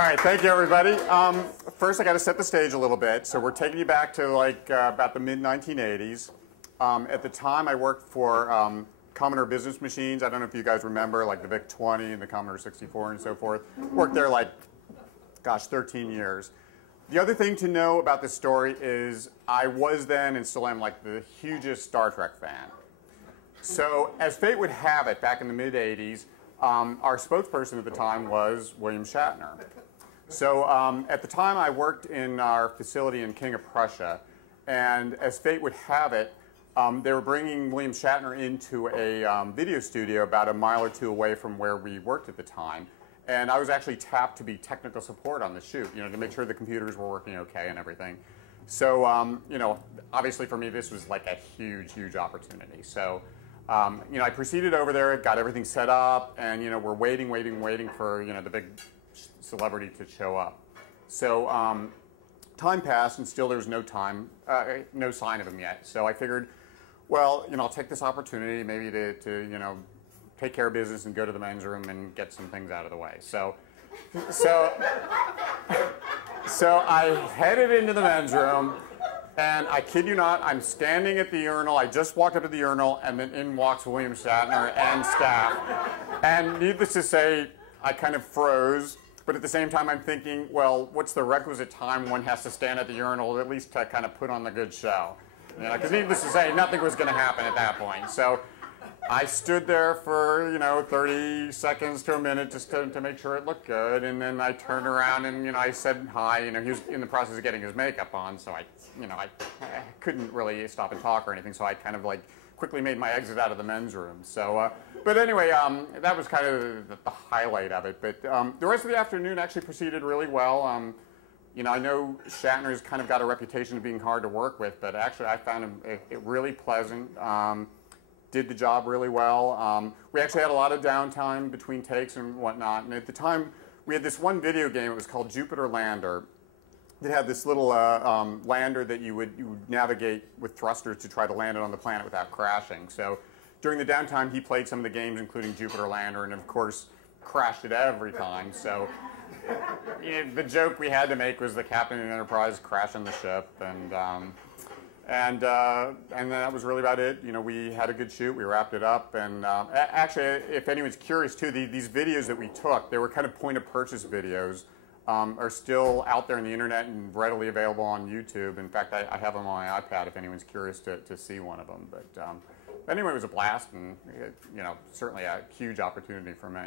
All right, thank you, everybody. First, I got to set the stage a little bit. So we're taking you back to about the mid-1980s. At the time, I worked for Commodore Business Machines. I don't know if you guys remember, like the VIC-20 and the Commodore 64 and so forth. Worked there like, gosh, 13 years. The other thing to know about this story is I was then and still am like the hugest Star Trek fan. So as fate would have it, back in the mid-80s, our spokesperson at the time was William Shatner. So at the time, I worked in our facility in King of Prussia, and as fate would have it, they were bringing William Shatner into a video studio about a mile or two away from where we worked at the time. And I was actually tapped to be technical support on the shoot, you know, to make sure the computers were working okay and everything. So, you know, obviously for me, this was like a huge, huge opportunity. So, you know, I proceeded over there, got everything set up, and, you know, we're waiting for, you know, the big celebrity to show up. So, time passed, and still there was no sign of him yet. So I figured, well, you know, I'll take this opportunity maybe to you know, take care of business and go to the men's room and get some things out of the way. So I headed into the men's room, and I kid you not, I'm standing at the urinal. I just walked up to the urinal, and then in walks William Shatner and staff. And needless to say, I kind of froze. But at the same time, I'm thinking, well, what's the requisite time one has to stand at the urinal at least to kind of put on the good show? You know, because needless to say, nothing was going to happen at that point. So I stood there for, you know, 30 seconds to a minute just to make sure it looked good. And then I turned around and, you know, I said hi. You know, he was in the process of getting his makeup on, so I couldn't really stop and talk or anything. So I kind of like quickly made my exit out of the men's room. So, but anyway, that was kind of the highlight of it. But the rest of the afternoon actually proceeded really well. You know, I know Shatner's kind of got a reputation of being hard to work with, but actually I found him really pleasant. Did the job really well. We actually had a lot of downtime between takes and whatnot. And at the time, we had this one video game. It was called Jupiter Lander. It had this little lander that you would navigate with thrusters to try to land it on the planet without crashing. So during the downtime, he played some of the games, including Jupiter Lander, and of course, crashed it every time. So you know, the joke we had to make was the captain of the Enterprise crashing the ship, and that was really about it. You know, we had a good shoot, we wrapped it up, and actually, if anyone's curious too, these videos that we took, they were kind of point-of-purchase videos, are still out there on the internet and readily available on YouTube. In fact, I have them on my iPad if anyone's curious to see one of them. But anyway, it was a blast, and you know, certainly a huge opportunity for me.